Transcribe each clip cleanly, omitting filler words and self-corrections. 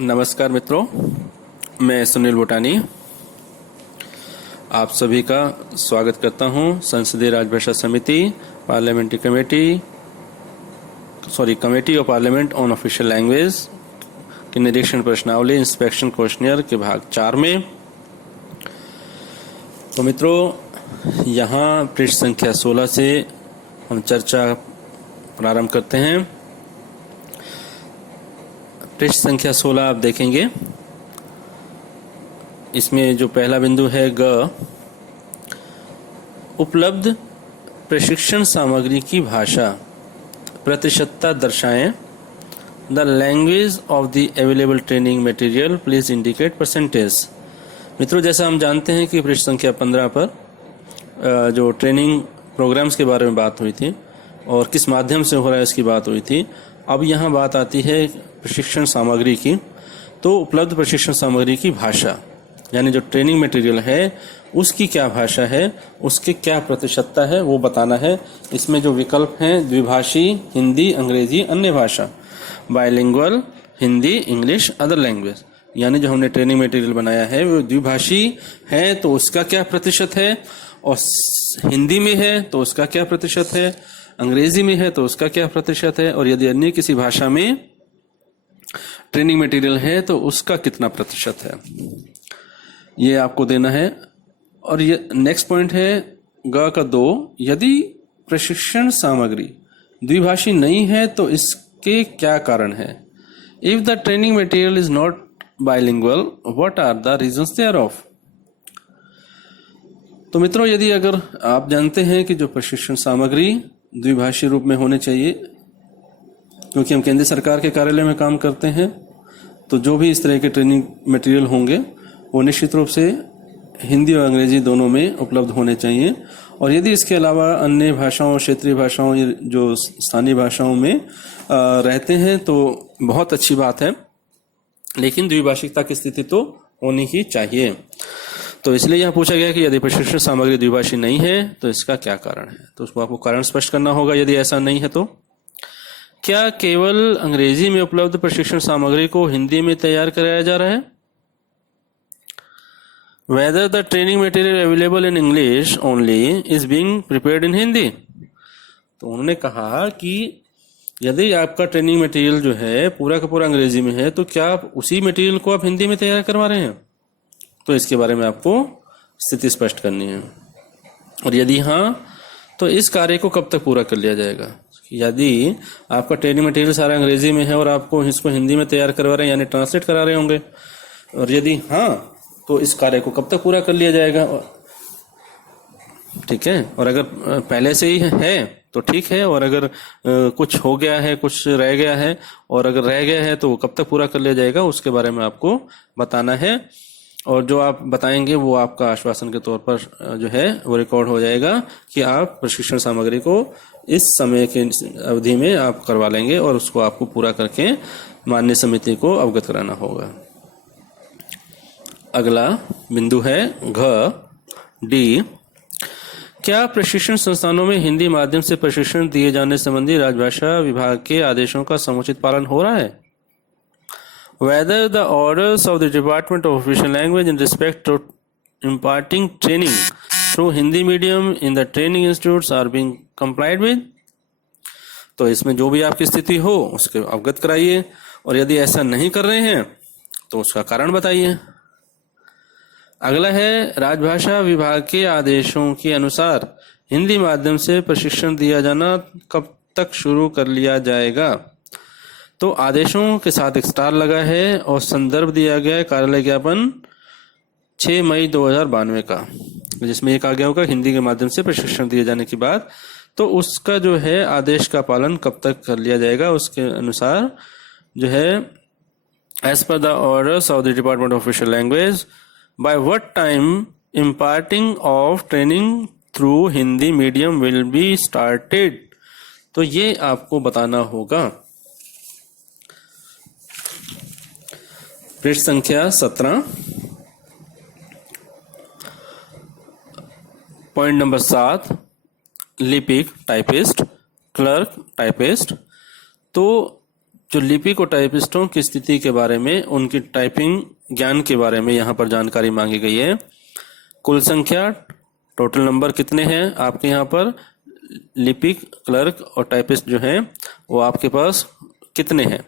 नमस्कार मित्रों, मैं सुनील भूटानी आप सभी का स्वागत करता हूं संसदीय राजभाषा समिति parliamentary committee of parliament on official language के निरीक्षण प्रश्नावली इंस्पेक्शन क्वेश्चनियर के भाग 4 में। तो मित्रों, यहाँ पृष्ठ संख्या 16 से हम चर्चा प्रारंभ करते हैं। पृष्ठ संख्या 16 आप देखेंगे, इसमें जो पहला बिंदु है ग, उपलब्ध प्रशिक्षण सामग्री की भाषा प्रतिशतता दर्शाएं। The language of the available training material please indicate percentage. मित्रों, जैसा हम जानते हैं कि पृष्ठ संख्या 15 पर जो ट्रेनिंग प्रोग्राम्स के बारे में बात हुई थी और किस माध्यम से हो रहा है इसकी बात हुई थी। अब यहाँ बात आती है प्रशिक्षण सामग्री की। तो उपलब्ध प्रशिक्षण सामग्री की भाषा, यानी जो ट्रेनिंग मटेरियल है उसकी क्या भाषा है, उसके क्या प्रतिशतता है, वो बताना है। इसमें जो विकल्प हैं द्विभाषी, हिंदी, अंग्रेजी, अन्य भाषा, bilingual, Hindi, English, other language. यानी जो हमने ट्रेनिंग मटेरियल बनाया है वो द्विभाषी है तो उसका क्या प्रतिशत है, और हिंदी में है तो उसका क्या प्रतिशत है, अंग्रेजी में है तो उसका क्या प्रतिशत है, और यदि अन्य किसी भाषा में ट्रेनिंग मटेरियल है तो उसका कितना प्रतिशत है, ये आपको देना है। और ये नेक्स्ट पॉइंट है ग का 2, यदि प्रशिक्षण सामग्री द्विभाषी नहीं है तो इसके क्या कारण है। If the training material is not bilingual, what are the reasons thereof. तो मित्रों, यदि अगर आप जानते हैं कि जो प्रशिक्षण सामग्री द्विभाषी रूप में होने चाहिए, क्योंकि हम केंद्र सरकार के कार्यालय में काम करते हैं, तो जो भी इस तरह के ट्रेनिंग मटेरियल होंगे वो निश्चित रूप से हिंदी और अंग्रेजी दोनों में उपलब्ध होने चाहिए। और यदि इसके अलावा अन्य भाषाओं, क्षेत्रीय भाषाओं, जो स्थानीय भाषाओं में रहते हैं तो बहुत अच्छी बात है, लेकिन द्विभाषिकता की स्थिति तो होनी ही चाहिए। तो इसलिए यह पूछा गया कि यदि प्रशिक्षण सामग्री द्विभाषी नहीं है तो इसका क्या कारण है। तो उसको आपको कारण स्पष्ट करना होगा। यदि ऐसा नहीं है तो क्या केवल अंग्रेजी में उपलब्ध प्रशिक्षण सामग्री को हिंदी में तैयार कराया जा रहा है। Whether the training material available in English only is being prepared in Hindi। तो उन्होंने कहा कि यदि आपका ट्रेनिंग मटेरियल जो है पूरा का पूरा अंग्रेजी में है तो क्या आप उसी मटेरियल को आप हिंदी में तैयार करवा रहे हैं। तो इसके बारे में आपको स्थिति स्पष्ट करनी है। और यदि हाँ, तो इस कार्य को कब तक पूरा कर लिया जाएगा। यदि आपका ट्रेनिंग मटेरियल सारा अंग्रेजी में है और आपको इसको हिंदी में तैयार करवा रहे हैं, यानी ट्रांसलेट करा रहे होंगे, और यदि हाँ तो इस कार्य को कब तक पूरा कर लिया जाएगा। ठीक है। और अगर पहले से ही है तो ठीक है, और अगर कुछ हो गया है, कुछ रह गया है, और अगर रह गया है तो कब तक पूरा कर लिया जाएगा, उसके बारे में आपको बताना है। और जो आप बताएंगे वो आपका आश्वासन के तौर पर जो है वो रिकॉर्ड हो जाएगा कि आप प्रशिक्षण सामग्री को इस समय की अवधि में आप करवा लेंगे और उसको आपको पूरा करके मान्य समिति को अवगत कराना होगा। अगला बिंदु है घ डी, क्या प्रशिक्षण संस्थानों में हिंदी माध्यम से प्रशिक्षण दिए जाने संबंधी राजभाषा विभाग के आदेशों का समुचित पालन हो रहा है। Whether the orders of the Department of Official Language in respect to imparting training through Hindi medium in the training institutes are being complied with। तो इसमें जो भी आपकी स्थिति हो उसके अवगत कराइए, और यदि ऐसा नहीं कर रहे हैं तो उसका कारण बताइए। अगला है राजभाषा विभाग के आदेशों के अनुसार हिंदी माध्यम से प्रशिक्षण दिया जाना कब तक शुरू कर लिया जाएगा। तो आदेशों के साथ एक स्टार लगा है और संदर्भ दिया गया है कार्यालय ज्ञापन 6 मई 2092 का, जिसमें एक आ गया होगा हिंदी के माध्यम से प्रशिक्षण दिए जाने की बात। तो उसका जो है आदेश का पालन कब तक कर लिया जाएगा, उसके अनुसार जो है as per the orders of the department of official language by what time imparting of training through Hindi medium will be started. तो ये आपको बताना होगा। पृष्ठ संख्या 17, पॉइंट नंबर 7, लिपिक टाइपिस्ट, क्लर्क टाइपिस्ट। तो जो लिपिक और टाइपिस्टों की स्थिति के बारे में, उनकी टाइपिंग ज्ञान के बारे में यहाँ पर जानकारी मांगी गई है। कुल संख्या, टोटल नंबर कितने हैं आपके यहाँ पर, लिपिक, क्लर्क और टाइपिस्ट जो हैं वो आपके पास कितने हैं,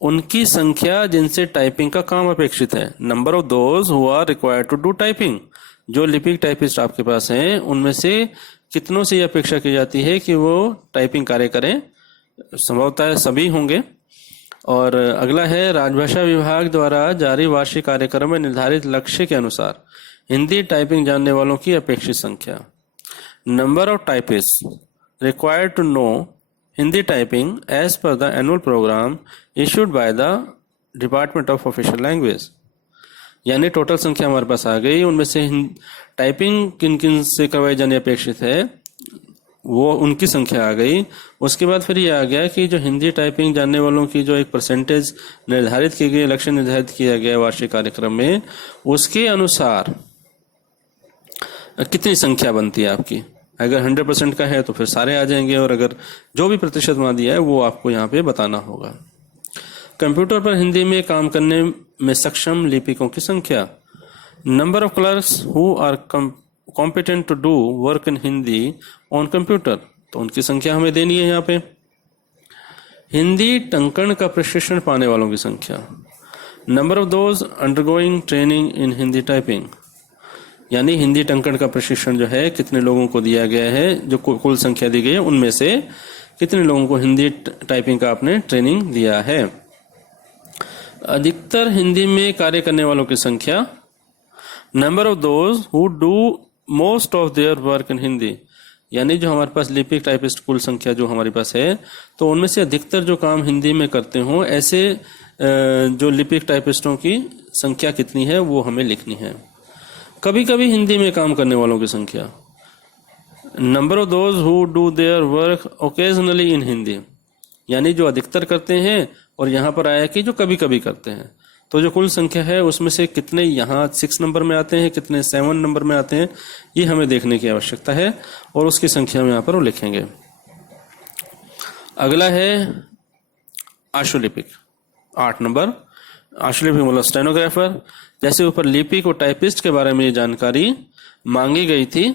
उनकी संख्या जिनसे टाइपिंग का काम अपेक्षित है। Number of those who are required to do typing, जो लिपिक टाइपिस्ट आपके पास हैं उनमें से कितनों से यह अपेक्षा की जाती है कि वो टाइपिंग कार्य करें। संभवतः सभी होंगे। और अगला है, राजभाषा विभाग द्वारा जारी वार्षिक कार्यक्रम में निर्धारित लक्ष्य के अनुसार हिंदी टाइपिंग जानने वालों की अपेक्षित संख्या। Number of typist required to know Hindi typing as per the annual programme issued by the department of official language. यानी टोटल संख्या हमारे पास आ गई, उनमें से टाइपिंग किन किन से करवाई जानी अपेक्षित है वो उनकी संख्या आ गई। उसके बाद फिर ये आ गया कि जो हिंदी टाइपिंग जानने वालों की जो एक परसेंटेज निर्धारित की गई, लक्ष्य निर्धारित किया गया वार्षिक कार्यक्रम में, उसके अनुसार कितनी संख्या बनती है आपकी। अगर 100% का है तो फिर सारे आ जाएंगे, और अगर जो भी प्रतिशत वहां दिया है वो आपको यहाँ पे बताना होगा। कंप्यूटर पर हिंदी में काम करने में सक्षम लिपिकों की संख्या। Number of clerks who are competent to do work in Hindi on computer, तो उनकी संख्या हमें देनी है यहाँ पे। हिंदी टंकण का प्रशिक्षण पाने वालों की संख्या। Number of those undergoing training in Hindi typing, यानी हिंदी टंकण का प्रशिक्षण जो है कितने लोगों को दिया गया है, जो कुल संख्या दी गई है उनमें से कितने लोगों को हिंदी टाइपिंग का आपने ट्रेनिंग दिया है। अधिकतर हिंदी में कार्य करने वालों की संख्या। Number of those who do most of their work in Hindi, यानी जो हमारे पास लिपिक टाइपिस्ट कुल संख्या जो हमारे पास है, तो उनमें से अधिकतर जो काम हिंदी में करते हों ऐसे जो लिपिक टाइपिस्टों की संख्या कितनी है वो हमें लिखनी है। कभी कभी हिंदी में काम करने वालों की संख्या। Number of those who do their work occasionally in Hindi, यानी जो अधिकतर करते हैं, और यहाँ पर आया कि जो कभी कभी करते हैं। तो जो कुल संख्या है उसमें से कितने यहाँ 6 नंबर में आते हैं, कितने 7 नंबर में आते हैं, ये हमें देखने की आवश्यकता है, और उसकी संख्या में यहाँ पर वो लिखेंगे। अगला है आशुलिपिक, 8 नंबर। आशुलिपिक मतलब स्टेनोग्राफर। जैसे ऊपर लिपिक और टाइपिस्ट के बारे में ये जानकारी मांगी गई थी,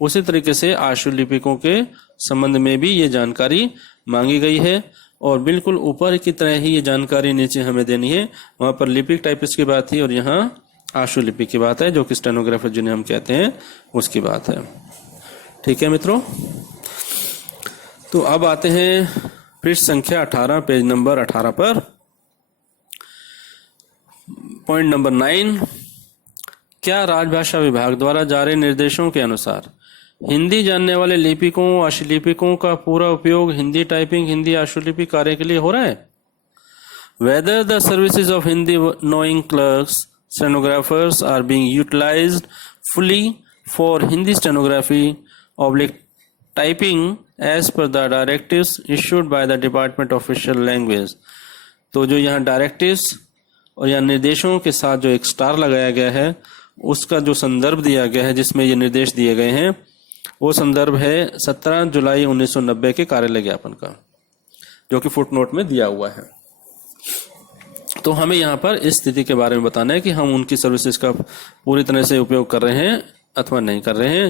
उसी तरीके से आशुलिपिकों के संबंध में भी ये जानकारी मांगी गई है, और बिल्कुल ऊपर की तरह ही ये जानकारी नीचे हमें देनी है। वहां पर लिपिक टाइपिस्ट की बात थी और यहाँ आशुलिपिक की बात है, जो कि स्टेनोग्राफर जिन्हें हम कहते हैं उसकी बात है। ठीक है मित्रों, तो अब आते हैं पृष्ठ संख्या 18, पेज नंबर 18 पर। पॉइंट नंबर 9, क्या राजभाषा विभाग द्वारा जारी निर्देशों के अनुसार हिंदी जानने वाले लिपिकों आशुलिपिकों का पूरा उपयोग हिंदी टाइपिंग, हिंदी आशुलिपि कार्य के लिए हो रहा है? Whether the services of Hindi knowing clerks, stenographers are being utilized fully for Hindi stenography / typing as per the directives issued by the Department of Official Language। तो जो यहाँ डायरेक्टिव्स और यहाँ निर्देशों के साथ जो एक स्टार लगाया गया है, उसका जो संदर्भ दिया गया है जिसमें ये निर्देश दिए गए हैं, वो संदर्भ है 17 जुलाई 1990 के कार्यालय ज्ञापन का, जो कि फुटनोट में दिया हुआ है। तो हमें यहाँ पर इस स्थिति के बारे में बताना है कि हम उनकी सर्विसेज का पूरी तरह से उपयोग कर रहे हैं अथवा नहीं कर रहे हैं।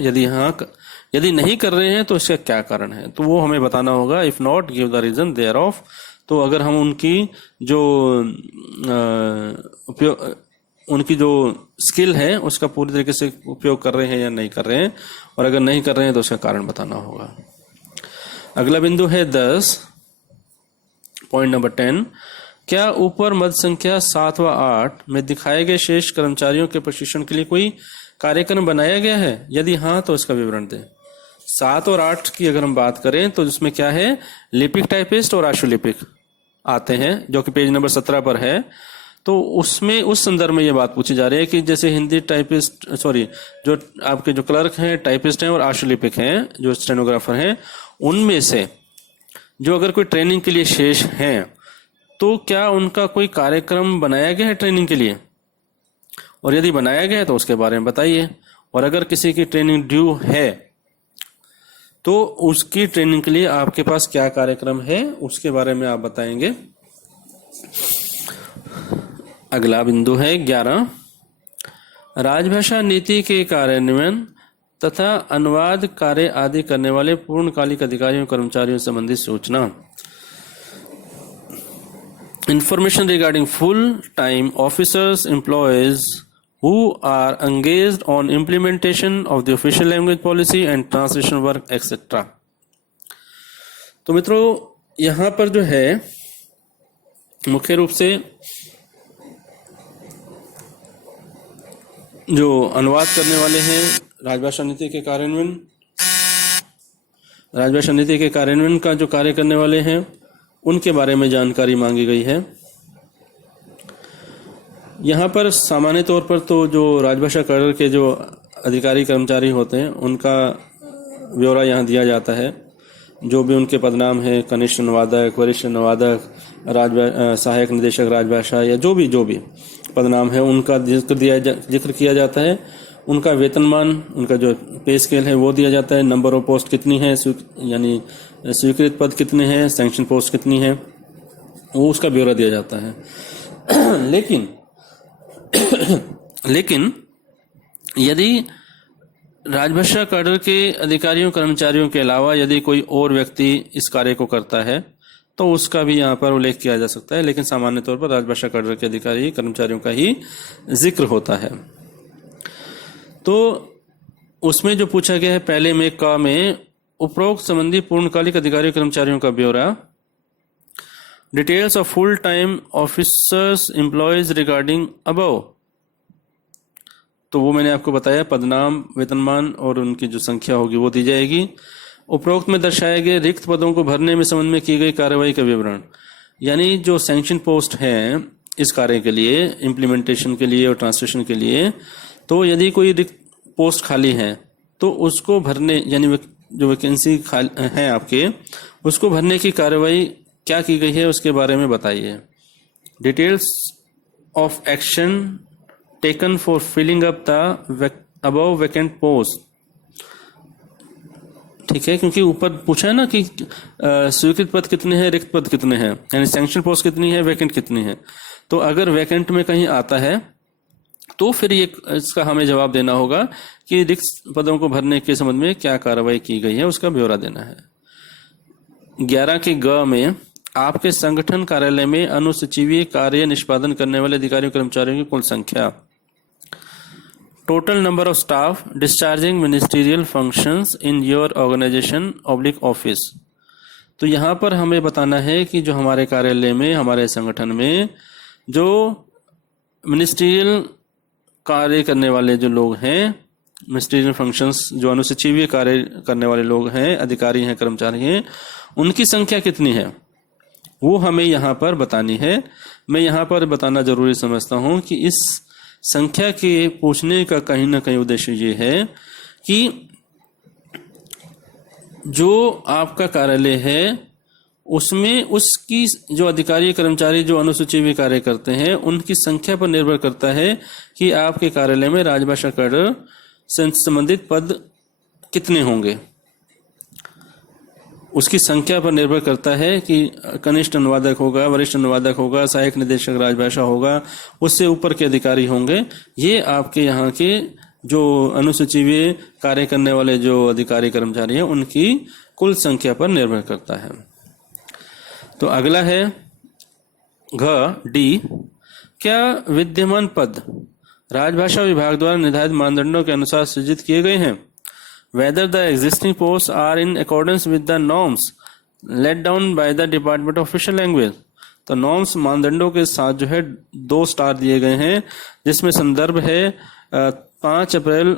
यदि नहीं कर रहे हैं तो इसका क्या कारण है, तो वो हमें बताना होगा। If not, give the reason thereof. तो अगर हम उनकी जो स्किल है उसका पूरी तरीके से उपयोग कर रहे हैं या नहीं कर रहे हैं, और अगर नहीं कर रहे हैं तो उसका कारण बताना होगा। अगला बिंदु है 10, पॉइंट नंबर 10, क्या ऊपर मद संख्या 7 व 8 में दिखाए गए शेष कर्मचारियों के प्रशिक्षण के लिए कोई कार्यक्रम बनाया गया है? यदि हाँ तो इसका विवरण दें। 7 और 8 की अगर हम बात करें तो इसमें क्या है, लिपिक टाइपिस्ट और आशुलिपिक आते हैं, जो कि पेज नंबर 17 पर है। तो उसमें उस संदर्भ में ये बात पूछी जा रही है कि जैसे हिंदी टाइपिस्ट जो आपके जो क्लर्क हैं, टाइपिस्ट हैं और आशुलिपिक हैं, जो स्टेनोग्राफर हैं, उनमें से जो अगर कोई ट्रेनिंग के लिए शेष हैं, तो क्या उनका कोई कार्यक्रम बनाया गया है ट्रेनिंग के लिए? और यदि बनाया गया है तो उसके बारे में बताइए। और अगर किसी की ट्रेनिंग ड्यू है तो उसकी ट्रेनिंग के लिए आपके पास क्या कार्यक्रम है उसके बारे में आप बताएंगे। अगला बिंदु है 11, राजभाषा नीति के कार्यान्वयन तथा अनुवाद कार्य आदि करने वाले पूर्णकालिक अधिकारियों कर्मचारियों से संबंधित सूचना। Information regarding full-time officers, employees who are engaged on implementation of the official language policy and translation work, etc. तो मित्रों यहाँ पर जो है मुख्य रूप से जो अनुवाद करने वाले हैं राजभाषा नीति के कार्यान्वयन का जो कार्य करने वाले हैं उनके बारे में जानकारी मांगी गई है। यहाँ पर सामान्य तौर पर तो जो राजभाषा कैडर के जो अधिकारी कर्मचारी होते हैं उनका ब्यौरा यहाँ दिया जाता है। जो भी उनके पदनाम है, कनिष्ठ अनुवादक, वरिष्ठ अनुवादक, सहायक निदेशक राजभाषा या जो भी पदनाम है उनका जिक्र किया जाता है। उनका वेतनमान, उनका जो पे स्केल है वो दिया जाता है। नंबर ऑफ पोस्ट कितनी है, यानी स्वीकृत पद कितने हैं, सैंक्शन पोस्ट कितनी है, वो उसका ब्यौरा दिया जाता है। लेकिन यदि राजभाषा कैडर के अधिकारियों कर्मचारियों के अलावा यदि कोई और व्यक्ति इस कार्य को करता है तो उसका भी यहाँ पर उल्लेख किया जा सकता है, लेकिन सामान्य तौर पर राजभाषा कैडर के अधिकारी कर्मचारियों का ही जिक्र होता है। तो उसमें जो पूछा गया है पहले में का में उपरोक्त संबंधी पूर्णकालिक अधिकारी कर्मचारियों का ब्यौरा, details of full time officers employees regarding above, तो वो मैंने आपको बताया, पदनाम, वेतनमान और उनकी जो संख्या होगी वो दी जाएगी। उपरोक्त में दर्शाए गए रिक्त पदों को भरने में संबंध में की गई कार्रवाई का विवरण, यानी जो सैंक्शन पोस्ट हैं इस कार्य के लिए, इम्प्लीमेंटेशन के लिए और ट्रांसलेशन के लिए, तो यदि कोई रिक्त पोस्ट खाली है तो उसको भरने, यानी जो वैकेंसी है आपके, उसको भरने की कार्रवाई क्या की गई है उसके बारे में बताइए। Details of action taken for filling up the above vacant post, ठीक है, क्योंकि ऊपर पूछा है ना कि स्वीकृत पद कितने हैं, रिक्त पद कितने हैं, यानी सैंक्शन पोस्ट कितनी है, वैकेंट कितनी है। तो अगर वैकेंट में कहीं आता है तो फिर ये इसका हमें जवाब देना होगा कि रिक्त पदों को भरने के संबंध में क्या कार्रवाई की गई है, उसका ब्यौरा देना है। 11 के ग में आपके संगठन कार्यालय में अनुसचिवीय कार्य निष्पादन करने वाले अधिकारियों कर्मचारियों की कुल संख्या, total number of staff discharging ministerial functions in your organisation oblique office. तो यहाँ पर हमें बताना है कि जो हमारे कार्यालय में, हमारे संगठन में जो मिनिस्ट्रियल कार्य करने वाले जो लोग हैं, मिनिस्ट्रियल फंक्शंस, जो अनुसचिवीय कार्य करने वाले लोग हैं, अधिकारी हैं, कर्मचारी हैं, उनकी संख्या कितनी है वो हमें यहाँ पर बतानी है। मैं यहाँ पर बताना जरूरी समझता हूँ कि इस संख्या के पूछने का कहीं ना कहीं उद्देश्य ये है कि जो आपका कार्यालय है उसमें उसकी जो अधिकारी कर्मचारी जो अनुसूची में कार्य करते हैं उनकी संख्या पर निर्भर करता है कि आपके कार्यालय में राजभाषा कैडर से संबंधित पद कितने होंगे। उसकी संख्या पर निर्भर करता है कि कनिष्ठ अनुवादक होगा, वरिष्ठ अनुवादक होगा, सहायक निदेशक राजभाषा होगा, उससे ऊपर के अधिकारी होंगे। ये आपके यहाँ के जो अनुसूची में कार्य करने वाले जो अधिकारी कर्मचारी हैं उनकी कुल संख्या पर निर्भर करता है। तो अगला है डी, क्या विद्यमान पद राजभाषा विभाग द्वारा निर्धारित मानदंडों के अनुसार सृजित किए गए हैं? Whether the existing posts are in accordance with the norms laid down by the Department of Official Language। तो नॉर्म्स मानदंडों के साथ जो है 2 स्टार दिए गए हैं, जिसमें संदर्भ है 5 अप्रैल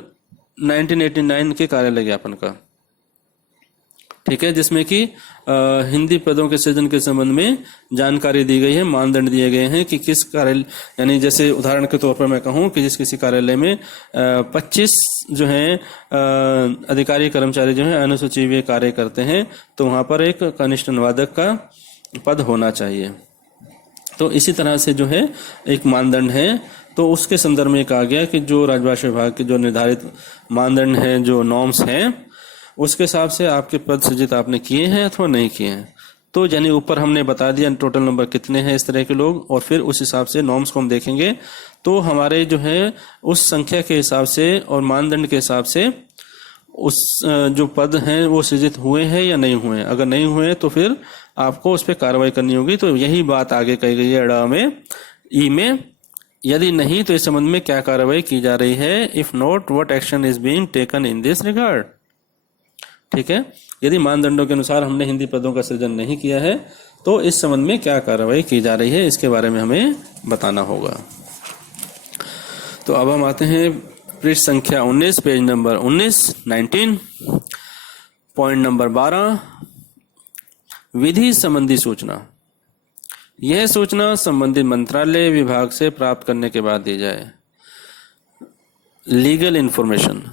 1989 के कार्यालय ज्ञापन का, ठीक है, जिसमें कि हिंदी पदों के सृजन के संबंध में जानकारी दी गई है, मानदंड दिए गए हैं कि किस कार्यालय, यानी जैसे उदाहरण के तौर पर मैं कहूं कि जिस किसी कार्यालय में 25 जो हैं अधिकारी कर्मचारी जो हैं अनुसूची में कार्य करते हैं तो वहां पर एक कनिष्ठ अनुवादक का पद होना चाहिए। तो इसी तरह से जो है एक मानदंड है, तो उसके संदर्भ में कहा गया कि जो राजभाषा विभाग के जो निर्धारित मानदंड हैं, जो नॉर्म्स हैं, उसके हिसाब से आपके पद सृजित आपने किए हैं अथवा नहीं किए हैं। तो यानी ऊपर हमने बता दिया टोटल नंबर कितने हैं इस तरह के लोग, और फिर उस हिसाब से नॉर्म्स को हम देखेंगे तो हमारे जो है उस संख्या के हिसाब से और मानदंड के हिसाब से उस जो पद हैं वो सृजित हुए हैं या नहीं हुए हैं। अगर नहीं हुए तो फिर आपको उस पर कार्रवाई करनी होगी। तो यही बात आगे कही गई है ड़ में, ई में। यदि नहीं तो इस संबंध में क्या कार्रवाई की जा रही है। If not, what action is being taken in this regard. ठीक है, यदि मानदंडों के अनुसार हमने हिंदी पदों का सृजन नहीं किया है तो इस संबंध में क्या कार्रवाई की जा रही है, इसके बारे में हमें बताना होगा। तो अब हम आते हैं पृष्ठ संख्या 19, पेज नंबर 19 पॉइंट नंबर 12, विधि संबंधी सूचना। यह सूचना संबंधित मंत्रालय विभाग से प्राप्त करने के बाद दी जाए। Legal information,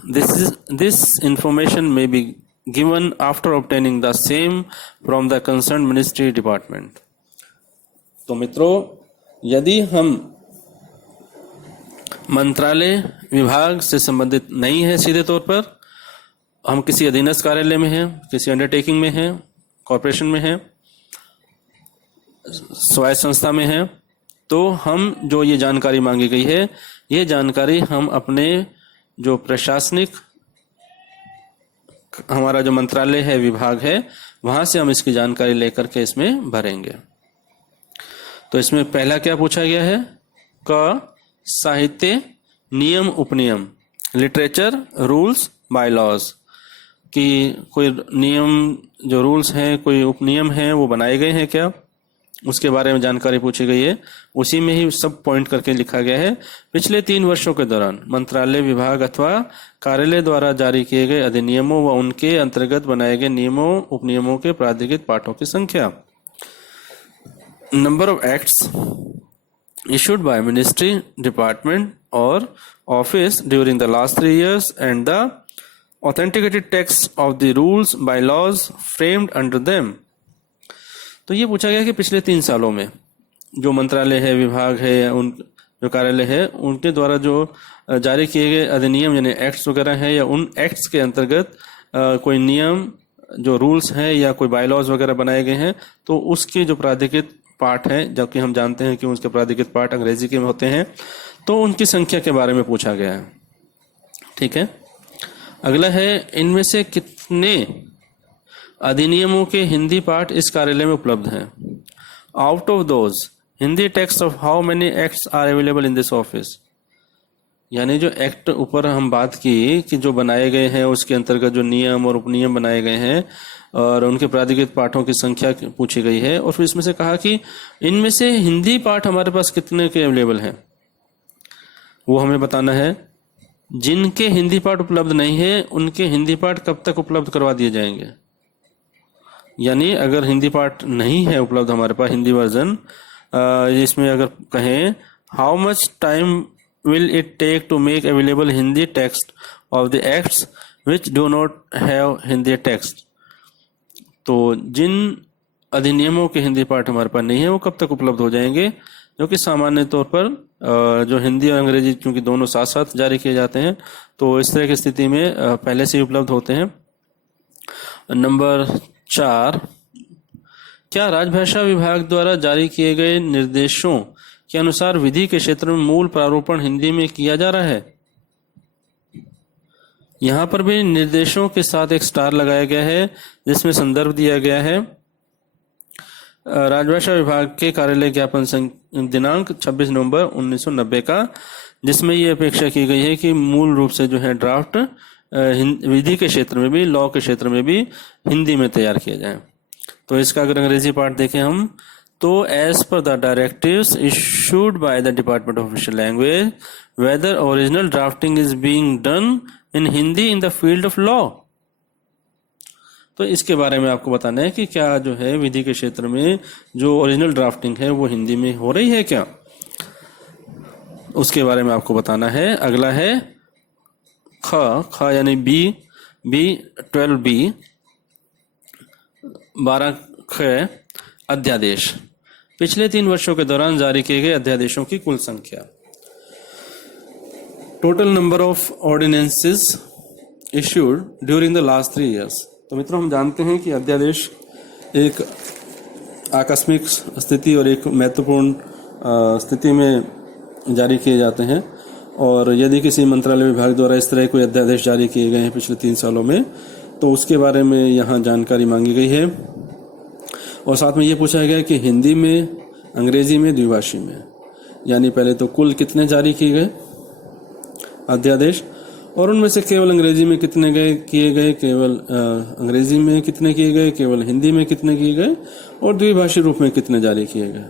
this information may be given after obtaining the same from the concerned ministry department। तो मित्रों, यदि हम मंत्रालय विभाग से संबंधित नहीं है सीधे तौर पर, हम किसी अधीनस्थ कार्यालय में हैं, किसी अंडरटेकिंग में हैं, कॉर्पोरेशन में हैं, स्वायत्त संस्था में हैं, तो हम जो ये जानकारी मांगी गई है, ये जानकारी हम अपने जो प्रशासनिक हमारा जो मंत्रालय है, विभाग है, वहां से हम इसकी जानकारी लेकर के इसमें भरेंगे। तो इसमें पहला क्या पूछा गया है, क साहित्य, नियम उपनियम, लिटरेचर, रूल्स, बायलॉज, कि कोई नियम जो रूल्स हैं, कोई उपनियम हैं वो बनाए गए हैं क्या, उसके बारे में जानकारी पूछी गई है। उसी में ही सब पॉइंट करके लिखा गया है। पिछले 3 वर्षों के दौरान मंत्रालय, विभाग अथवा कार्यालय द्वारा जारी किए गए अधिनियमों व उनके अंतर्गत बनाए गए नियमों उपनियमों के प्राधिकृत पाठों की संख्या। Number of acts issued by ministry, department or office during the last 3 years and the authenticated text of the rules, bylaws framed under them। तो ये पूछा गया कि पिछले 3 सालों में जो मंत्रालय है, विभाग है, उन जो कार्यालय है, उनके द्वारा जो जारी किए गए अधिनियम यानी एक्ट्स वगैरह है, या उन एक्ट्स के अंतर्गत कोई नियम जो रूल्स हैं या कोई बायलॉज वगैरह बनाए गए हैं, तो उसके जो प्राधिकृत पाठ है, जबकि हम जानते हैं कि उसके प्राधिकृत पाठ अंग्रेजी के में होते हैं, तो उनकी संख्या के बारे में पूछा गया है। ठीक है, अगला है, इनमें से कितने अधिनियमों के हिंदी पाठ इस कार्यालय में उपलब्ध हैं। Out of those Hindi text of how many acts are available in this office. यानी जो एक्ट ऊपर हम बात की कि जो बनाए गए हैं, उसके अंतर्गत जो नियम और उपनियम बनाए गए हैं और उनके प्राधिकृत पाठों की संख्या पूछी गई है, और फिर इसमें से कहा कि इनमें से हिंदी पाठ हमारे पास कितने के अवेलेबल हैं, वो हमें बताना है। जिनके हिंदी पाठ उपलब्ध नहीं है, उनके हिंदी पाठ कब तक उपलब्ध करवा दिए जाएंगे। यानी अगर हिंदी पाठ नहीं है उपलब्ध हमारे पास, हिंदी वर्जन, इसमें अगर कहें how much time will it take to make available Hindi text of the acts which do not have Hindi text। तो जिन अधिनियमों के हिंदी पाठ हमारे पास नहीं है, वो कब तक उपलब्ध हो जाएंगे, जो कि सामान्य तौर पर जो हिंदी और अंग्रेजी क्योंकि दोनों साथ साथ जारी किए जाते हैं, तो इस तरह की स्थिति में पहले से ही उपलब्ध होते हैं। नंबर 4, क्या राजभाषा विभाग द्वारा जारी किए गए निर्देशों के अनुसार विधि के क्षेत्र में मूल प्रारूपण हिंदी में किया जा रहा है। यहां पर भी निर्देशों के साथ एक स्टार लगाया गया है, जिसमें संदर्भ दिया गया है राजभाषा विभाग के कार्यालय ज्ञापन दिनांक 26 नवंबर 1990 का, जिसमें ये अपेक्षा की गई है कि मूल रूप से जो है ड्राफ्ट विधि के क्षेत्र में भी, लॉ के क्षेत्र में भी हिंदी में तैयार किया जाए। तो इसका अगर अंग्रेजी पार्ट देखें हम, तो as per the directives issued by the department of official language whether original drafting is being done in Hindi in the field of law. तो इसके बारे में आपको बताना है कि क्या जो है विधि के क्षेत्र में जो ओरिजिनल ड्राफ्टिंग है वो हिंदी में हो रही है क्या, उसके बारे में आपको बताना है। अगला है ख यानी बी 12B 12 ख अध्यादेश। पिछले 3 वर्षों के दौरान जारी किए गए अध्यादेशों की कुल संख्या। Total number of ordinances issued during the last 3 years. तो मित्रों, हम जानते हैं कि अध्यादेश एक आकस्मिक स्थिति और एक महत्वपूर्ण स्थिति में जारी किए जाते हैं, और यदि किसी मंत्रालय विभाग द्वारा इस तरह कोई अध्यादेश जारी किए गए हैं पिछले 3 सालों में, तो उसके बारे में यहाँ जानकारी मांगी गई है। और साथ में ये पूछा गया कि हिंदी में, अंग्रेजी में, द्विभाषी में, यानी पहले तो कुल कितने जारी किए गए अध्यादेश, और उनमें से केवल अंग्रेजी में कितने किए गए, केवल अंग्रेजी में कितने किए गए, केवल हिंदी में कितने किए गए, और द्विभाषी रूप में कितने जारी किए गए।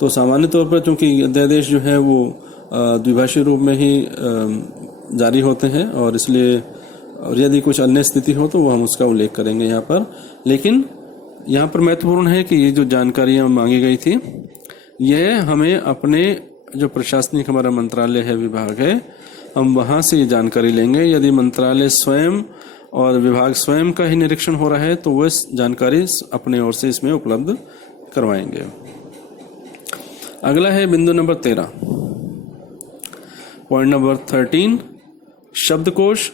तो सामान्य तौर पर चूंकि अध्यादेश जो है वो द्विभाषी रूप में ही जारी होते हैं, और इसलिए और यदि कुछ अन्य स्थिति हो तो वो हम उसका उल्लेख करेंगे यहाँ पर। लेकिन यहाँ पर महत्वपूर्ण है कि ये जो जानकारियाँ मांगी गई थी, यह हमें अपने जो प्रशासनिक हमारा मंत्रालय है, विभाग है, हम वहाँ से ये जानकारी लेंगे। यदि मंत्रालय स्वयं और विभाग स्वयं का ही निरीक्षण हो रहा है तो वह जानकारी अपने ओर से इसमें उपलब्ध करवाएंगे। अगला है बिंदु नंबर 13, पॉइंट नंबर 13, शब्दकोश,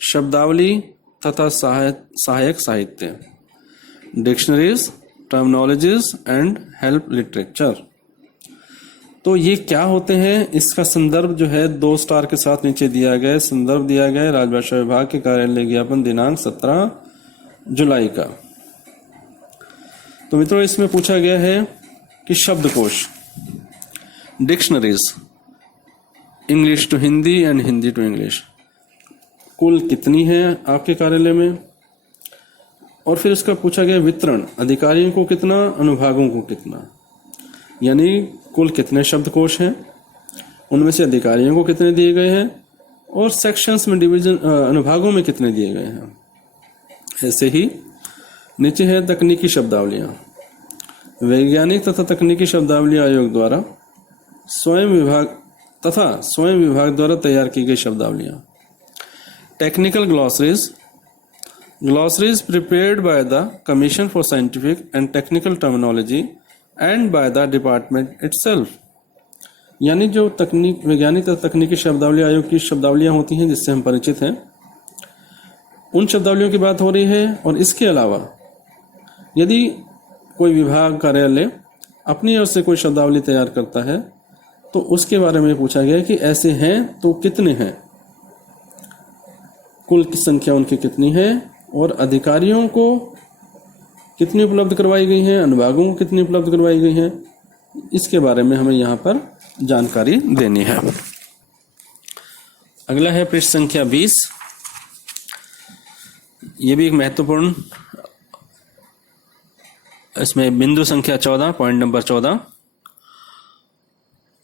शब्दावली तथा सहायक साहित्य, dictionaries, terminologies and help literature. तो ये क्या होते हैं, इसका संदर्भ जो है 2 स्टार के साथ नीचे दिया गया है। संदर्भ दिया गया है राजभाषा विभाग के कार्यालय ज्ञापन दिनांक 17 जुलाई का। तो मित्रों, इसमें पूछा गया है कि शब्दकोश, dictionaries, English to Hindi and Hindi to English, कुल कितनी है आपके कार्यालय में। और फिर उसका पूछा गया वितरण, अधिकारियों को कितना, अनुभागों को कितना, यानी कुल कितने शब्दकोश हैं, उनमें से अधिकारियों को कितने दिए गए हैं, और सेक्शंस में डिवीजन अनुभागों में कितने दिए गए हैं। ऐसे ही नीचे है तकनीकी शब्दावलियां, वैज्ञानिक तथा तकनीकी शब्दावली आयोग द्वारा स्वयं विभाग द्वारा तैयार की गई शब्दावलियां। Technical glossaries prepared by the commission for scientific and technical terminology and by the department itself, यानी जो वैज्ञानिक तथा तकनीकी शब्दावली आयोग की शब्दावलियां होती हैं जिससे हम परिचित हैं, उन शब्दावलियों की बात हो रही है। और इसके अलावा यदि कोई विभाग, कार्यालय अपनी ओर से कोई शब्दावली तैयार करता है तो उसके बारे में पूछा गया कि ऐसे हैं तो कितने हैं, कुल की संख्या उनकी कितनी है, और अधिकारियों को कितनी उपलब्ध करवाई गई हैं, अनुभागों को कितनी उपलब्ध करवाई गई हैं, इसके बारे में हमें यहाँ पर जानकारी देनी है। अगला है पृष्ठ संख्या 20। ये भी एक महत्वपूर्ण, इसमें बिंदु संख्या 14, पॉइंट नंबर 14,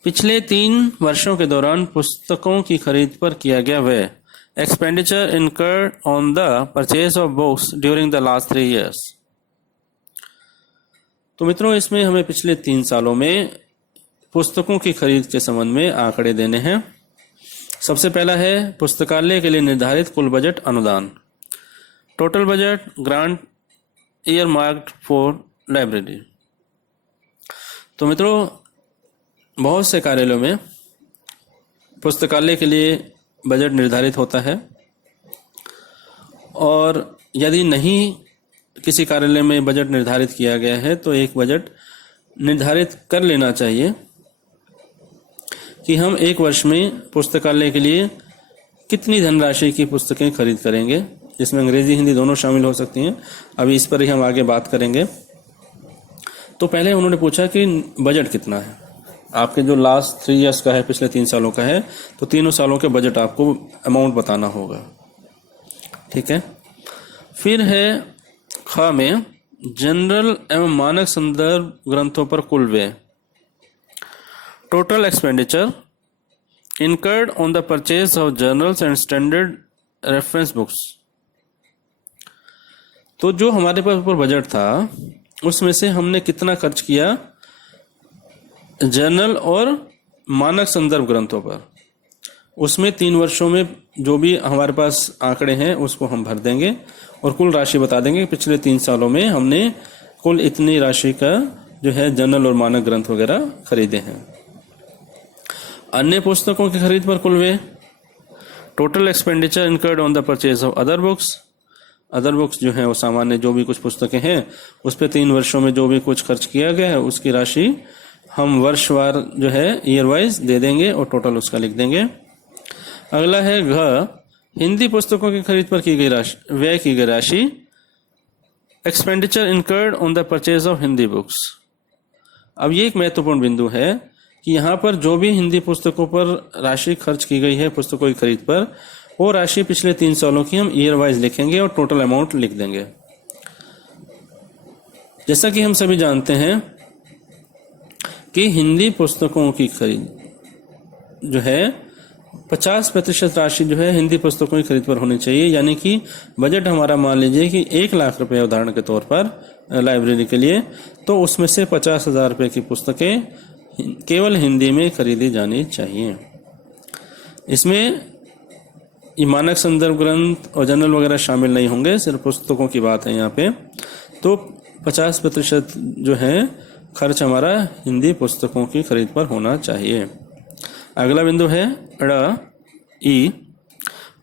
पिछले 3 वर्षों के दौरान पुस्तकों की खरीद पर किया गया व्यय, expenditure incurred on the purchase of books during the last 3 years। तो मित्रों, इसमें हमें पिछले 3 सालों में पुस्तकों की खरीद के संबंध में आंकड़े देने हैं। सबसे पहला है पुस्तकालय के लिए निर्धारित कुल बजट अनुदान, total budget grant year marked for library. तो मित्रों, बहुत से कार्यालयों में पुस्तकालय के लिए बजट निर्धारित होता है, और यदि नहीं किसी कार्यालय में बजट निर्धारित किया गया है तो एक बजट निर्धारित कर लेना चाहिए कि हम 1 वर्ष में पुस्तकालय के लिए कितनी धनराशि की पुस्तकें खरीद करेंगे, जिसमें अंग्रेजी हिंदी दोनों शामिल हो सकती हैं। अभी इस पर ही हम आगे बात करेंगे। तो पहले उन्होंने पूछा कि बजट कितना है आपके, जो लास्ट 3 years का है, पिछले 3 सालों का है, तो तीनों सालों के बजट आपको अमाउंट बताना होगा। ठीक है। फिर है ख में जनरल एवं मानक संदर्भ ग्रंथों पर कुल व्यय, total expenditure incurred on the purchase of journals and standard reference books. तो जो हमारे पास ऊपर बजट था उसमें से हमने कितना खर्च किया जर्नल और मानक संदर्भ ग्रंथों पर, उसमें 3 वर्षों में जो भी हमारे पास आंकड़े हैं उसको हम भर देंगे और कुल राशि बता देंगे। पिछले 3 सालों में हमने कुल इतनी राशि का जो है जर्नल और मानक ग्रंथ वगैरह खरीदे हैं। अन्य पुस्तकों की खरीद पर कुल व्यय, total expenditure incurred on the purchase of other books. Other books जो है वो सामान्य जो भी कुछ पुस्तकें हैं उस पर 3 वर्षों में जो भी कुछ खर्च किया गया है उसकी राशि हम वर्षवार जो है ईयर वाइज दे देंगे और टोटल उसका लिख देंगे। अगला है घ, हिंदी पुस्तकों की खरीद पर की गई राशि, व्यय की गई राशि, expenditure incurred on the purchase of Hindi books. अब ये एक महत्वपूर्ण बिंदु है कि यहाँ पर जो भी हिंदी पुस्तकों पर राशि खर्च की गई है पुस्तकों की खरीद पर, वो राशि पिछले 3 सालों की हम ईयर वाइज लिखेंगे और टोटल अमाउंट लिख देंगे। जैसा कि हम सभी जानते हैं कि हिंदी पुस्तकों की खरीद जो है 50% राशि जो है हिंदी पुस्तकों की खरीद पर होनी चाहिए। यानी कि बजट हमारा मान लीजिए कि 1 लाख रुपए उदाहरण के तौर पर लाइब्रेरी के लिए, तो उसमें से 50,000 रुपये की पुस्तकें केवल हिंदी में खरीदी जानी चाहिए। इसमें ये मानक संदर्भ ग्रंथ और जर्नल वगैरह शामिल नहीं होंगे, सिर्फ पुस्तकों की बात है यहाँ पे। तो 50% जो है खर्च हमारा हिंदी पुस्तकों की खरीद पर होना चाहिए। अगला बिंदु है ड़, ई,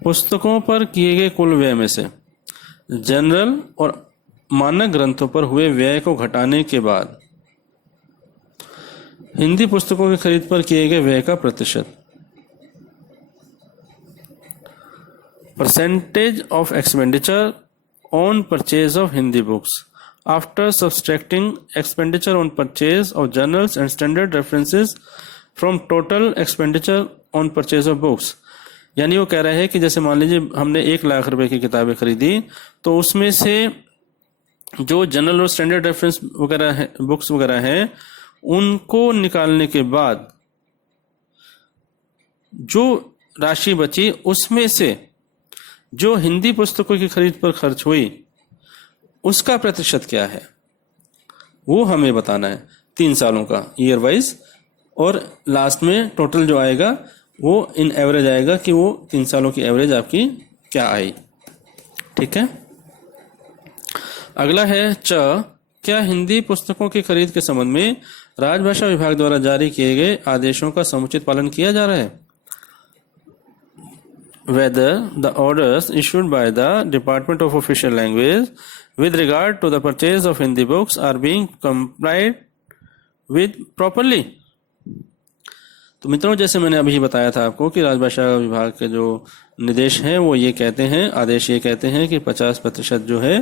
पुस्तकों पर किए गए कुल व्यय में से जनरल और मानक ग्रंथों पर हुए व्यय को घटाने के बाद हिंदी पुस्तकों की खरीद पर किए गए व्यय का प्रतिशत। Percentage of expenditure on purchase of Hindi books after subtracting expenditure on purchase of journals and standard references from total expenditure on purchase of books। यानी वो कह रहा है कि जैसे मान लीजिए हमने 1 लाख रुपए की किताबें खरीदी, तो उसमें से जो जनरल और स्टैंडर्ड रेफरेंस वगैरह है, बुक्स वगैरह हैं, उनको निकालने के बाद जो राशि बची उसमें से जो हिंदी पुस्तकों की खरीद पर खर्च हुई उसका प्रतिशत क्या है वो हमें बताना है 3 सालों का ईयर वाइज, और लास्ट में टोटल जो आएगा वो इन एवरेज आएगा कि वो 3 सालों की एवरेज आपकी क्या आई। ठीक है। अगला है च, क्या हिंदी पुस्तकों की खरीद के संबंध में राजभाषा विभाग द्वारा जारी किए गए आदेशों का समुचित पालन किया जा रहा है। Whether the orders issued by the Department of Official Language with regard to the purchase of Hindi books are being complied with properly। तो मित्रों, जैसे मैंने अभी बताया था आपको कि राजभाषा विभाग के जो निर्देश हैं वो ये कहते हैं, आदेश ये कहते हैं कि 50% जो है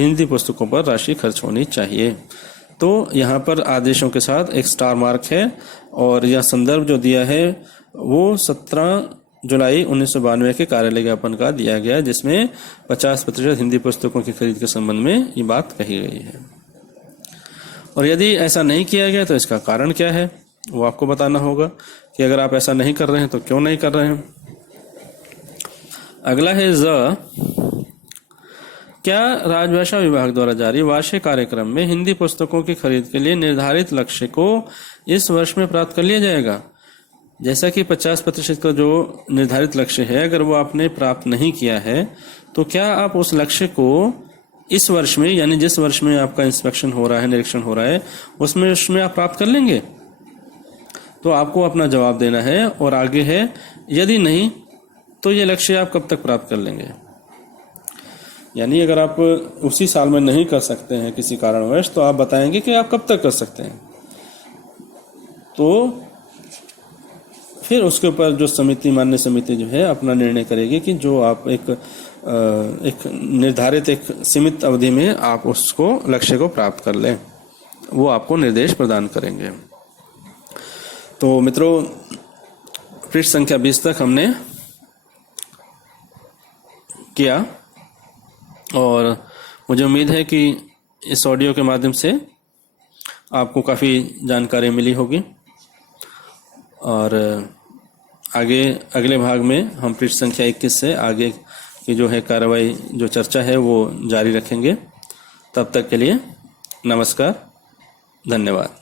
हिंदी पुस्तकों पर राशि खर्च होनी चाहिए। तो यहाँ पर आदेशों के साथ एक स्टार मार्क है और यह संदर्भ जो दिया है वो 17 जुलाई 1992 के कार्यालय ज्ञापन का दिया गया, जिसमें 50% हिंदी पुस्तकों की खरीद के संबंध में ये बात कही गई है। और यदि ऐसा नहीं किया गया तो इसका कारण क्या है वो आपको बताना होगा कि अगर आप ऐसा नहीं कर रहे हैं तो क्यों नहीं कर रहे हैं। अगला है ज, क्या राजभाषा विभाग द्वारा जारी वार्षिक कार्यक्रम में हिंदी पुस्तकों की खरीद के लिए निर्धारित लक्ष्य को इस वर्ष में प्राप्त कर लिया जाएगा। जैसा कि 50% का जो निर्धारित लक्ष्य है, अगर वो आपने प्राप्त नहीं किया है तो क्या आप उस लक्ष्य को इस वर्ष में, यानी जिस वर्ष में आपका इंस्पेक्शन हो रहा है, निरीक्षण हो रहा है, उसमें आप प्राप्त कर लेंगे? तो आपको अपना जवाब देना है। और आगे है, यदि नहीं तो ये लक्ष्य आप कब तक प्राप्त कर लेंगे। यानी अगर आप उसी साल में नहीं कर सकते हैं किसी कारणवश, तो आप बताएंगे कि आप कब तक कर सकते हैं। तो फिर उसके ऊपर जो समिति, मान्य समिति जो है अपना निर्णय करेगी कि जो आप एक निर्धारित एक सीमित अवधि में आप उसको लक्ष्य को प्राप्त कर लें, वो आपको निर्देश प्रदान करेंगे। तो मित्रों, पृष्ठ संख्या 20 तक हमने किया और मुझे उम्मीद है कि इस ऑडियो के माध्यम से आपको काफ़ी जानकारी मिली होगी। और आगे अगले भाग में हम पृष्ठ संख्या 21 से आगे की जो है कार्रवाई, जो चर्चा है वो जारी रखेंगे। तब तक के लिए नमस्कार, धन्यवाद।